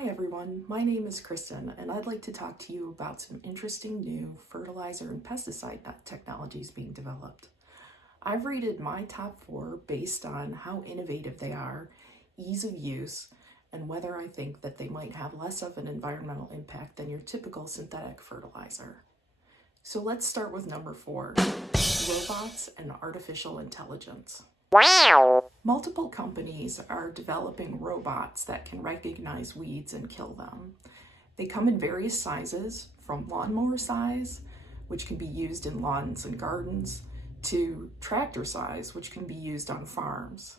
Hi everyone, my name is Kristen and I'd like to talk to you about some interesting new fertilizer and pesticide technologies being developed. I've rated my top 4 based on how innovative they are, ease of use, and whether I think that they might have less of an environmental impact than your typical synthetic fertilizer. So let's start with number 4, robots and artificial intelligence. Multiple companies are developing robots that can recognize weeds and kill them. They come in various sizes, from lawnmower size, which can be used in lawns and gardens, to tractor size, which can be used on farms.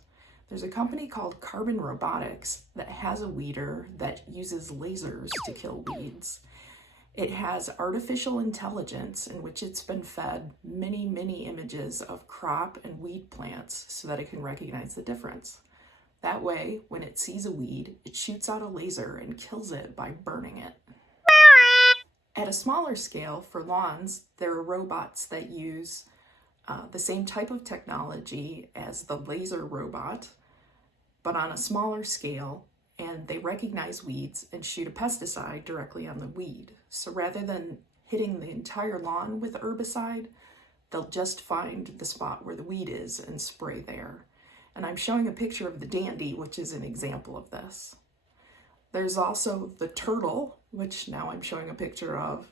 There's a company called Carbon Robotics that has a weeder that uses lasers to kill weeds. It has artificial intelligence in which it's been fed many images of crop and weed plants so that it can recognize the difference. That way, when it sees a weed, it shoots out a laser and kills it by burning it. At a smaller scale, for lawns, there are robots that use the same type of technology as the laser robot, but on a smaller scale, and they recognize weeds and shoot a pesticide directly on the weed. So rather than hitting the entire lawn with herbicide, they'll just find the spot where the weed is and spray there. And I'm showing a picture of the Dandy, which is an example of this. There's also the Turtle, which now I'm showing a picture of,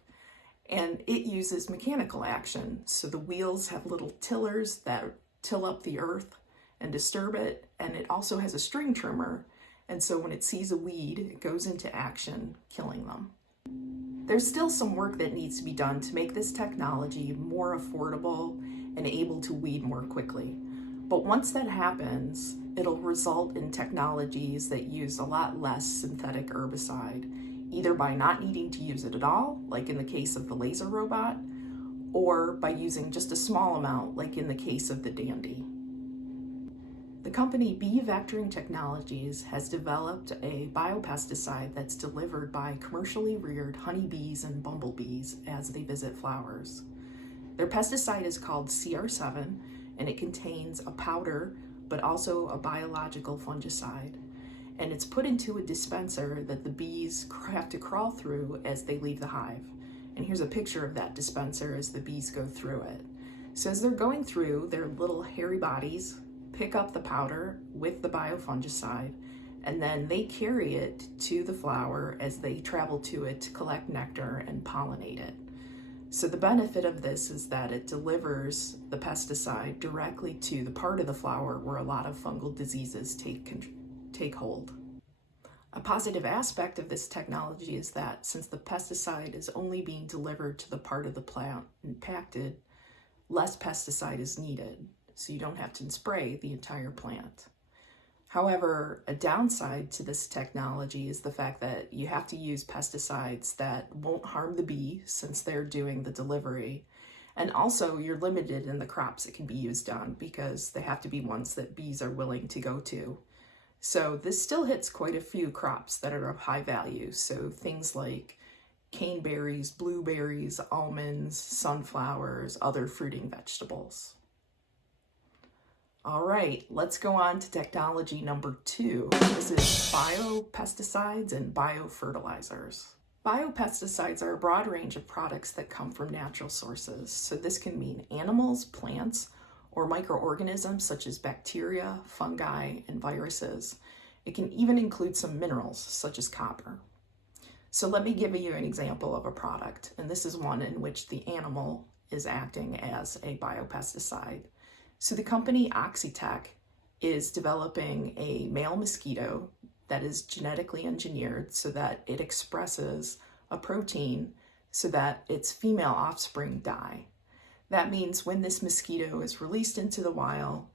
and it uses mechanical action. So the wheels have little tillers that till up the earth and disturb it, and it also has a string trimmer. And so when it sees a weed, it goes into action, killing them. There's still some work that needs to be done to make this technology more affordable and able to weed more quickly. But once that happens, it'll result in technologies that use a lot less synthetic herbicide, either by not needing to use it at all, like in the case of the laser robot, or by using just a small amount, like in the case of the Dandy. The company Bee Vectoring Technologies has developed a biopesticide that's delivered by commercially reared honeybees and bumblebees as they visit flowers. Their pesticide is called CR7, and it contains a powder, but also a biological fungicide. And it's put into a dispenser that the bees have to crawl through as they leave the hive. And here's a picture of that dispenser as the bees go through it. So as they're going through, their little hairy bodies pick up the powder with the biofungicide, and then they carry it to the flower as they travel to it to collect nectar and pollinate it. So the benefit of this is that it delivers the pesticide directly to the part of the flower where a lot of fungal diseases take hold. A positive aspect of this technology is that since the pesticide is only being delivered to the part of the plant impacted, less pesticide is needed, so you don't have to spray the entire plant. However, a downside to this technology is the fact that you have to use pesticides that won't harm the bee since they're doing the delivery. And also you're limited in the crops it can be used on because they have to be ones that bees are willing to go to. So this still hits quite a few crops that are of high value. So things like caneberries, blueberries, almonds, sunflowers, other fruiting vegetables. All right, let's go on to technology number 2. This is biopesticides and biofertilizers. Biopesticides are a broad range of products that come from natural sources. So this can mean animals, plants, or microorganisms such as bacteria, fungi, and viruses. It can even include some minerals such as copper. So let me give you an example of a product, and this is one in which the animal is acting as a biopesticide. So the company Oxitec is developing a male mosquito that is genetically engineered so that it expresses a protein so that its female offspring die. That means when this mosquito is released into the wild,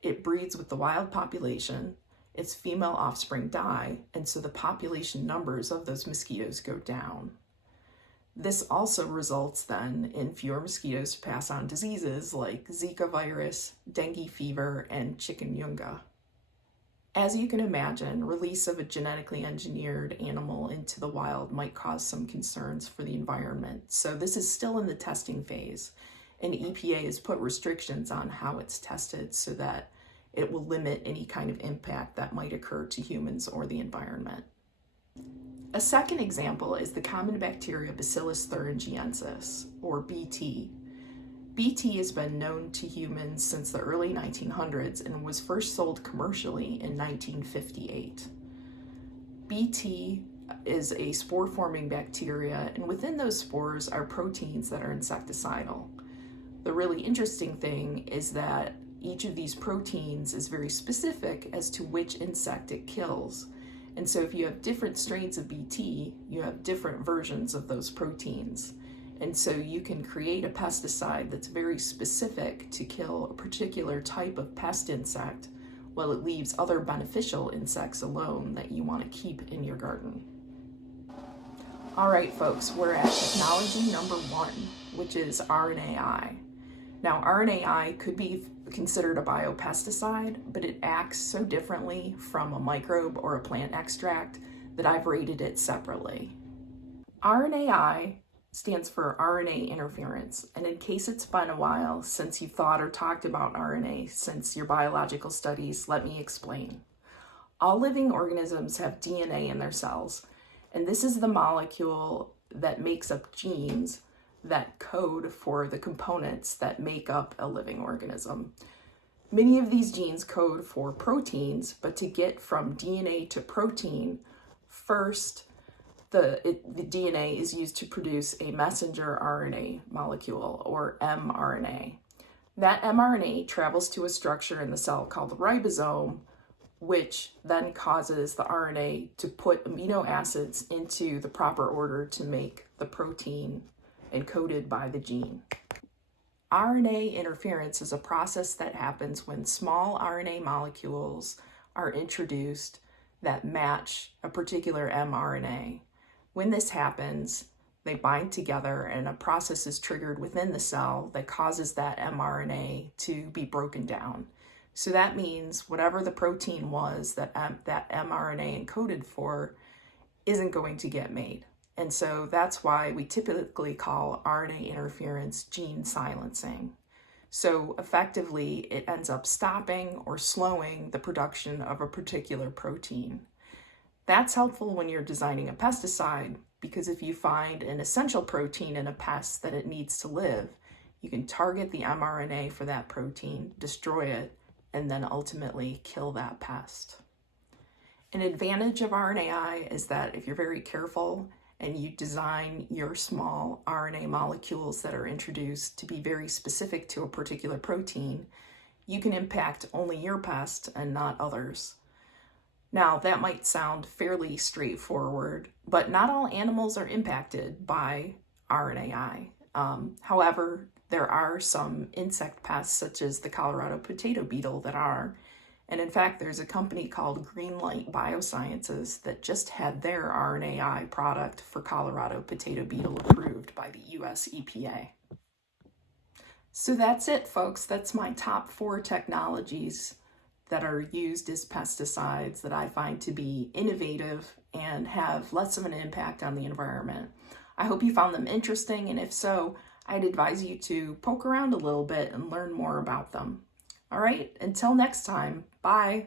it breeds with the wild population, its female offspring die, and so the population numbers of those mosquitoes go down. This also results then in fewer mosquitoes to pass on diseases like Zika virus, dengue fever, and chikungunya. As you can imagine, release of a genetically engineered animal into the wild might cause some concerns for the environment. So this is still in the testing phase, and EPA has put restrictions on how it's tested so that it will limit any kind of impact that might occur to humans or the environment. A second example is the common bacteria Bacillus thuringiensis, or BT. BT has been known to humans since the early 1900s and was first sold commercially in 1958. BT is a spore-forming bacteria, and within those spores are proteins that are insecticidal. The really interesting thing is that each of these proteins is very specific as to which insect it kills. And so if you have different strains of BT, you have different versions of those proteins. And so you can create a pesticide that's very specific to kill a particular type of pest insect, while it leaves other beneficial insects alone that you want to keep in your garden. All right, folks, we're at technology number 1, which is RNAi. Now, RNAi could be considered a biopesticide, but it acts so differently from a microbe or a plant extract that I've rated it separately. RNAi stands for RNA interference, and in case it's been a while since you've thought or talked about RNA since your biological studies, let me explain. All living organisms have DNA in their cells, and this is the molecule that makes up genes that code for the components that make up a living organism. Many of these genes code for proteins, but to get from DNA to protein, first the DNA is used to produce a messenger RNA molecule, or mRNA. That mRNA travels to a structure in the cell called the ribosome, which then causes the RNA to put amino acids into the proper order to make the protein encoded by the gene. RNA interference is a process that happens when small RNA molecules are introduced that match a particular mRNA. When this happens, they bind together and a process is triggered within the cell that causes that mRNA to be broken down. So that means whatever the protein was that that mRNA encoded for isn't going to get made. And so that's why we typically call RNA interference gene silencing. So effectively, it ends up stopping or slowing the production of a particular protein. That's helpful when you're designing a pesticide, because if you find an essential protein in a pest that it needs to live, you can target the mRNA for that protein, destroy it, and then ultimately kill that pest. An advantage of RNAi is that if you're very careful and you design your small RNA molecules that are introduced to be very specific to a particular protein, you can impact only your pest and not others. Now, that might sound fairly straightforward, but not all animals are impacted by RNAi. However, there are some insect pests, such as the Colorado potato beetle, that are. And in fact, there's a company called GreenLight Biosciences that just had their RNAi product for Colorado potato beetle approved by the US EPA. So that's it, folks. That's my top 4 technologies that are used as pesticides that I find to be innovative and have less of an impact on the environment. I hope you found them interesting, and if so, I'd advise you to poke around a little bit and learn more about them. All right, until next time, bye.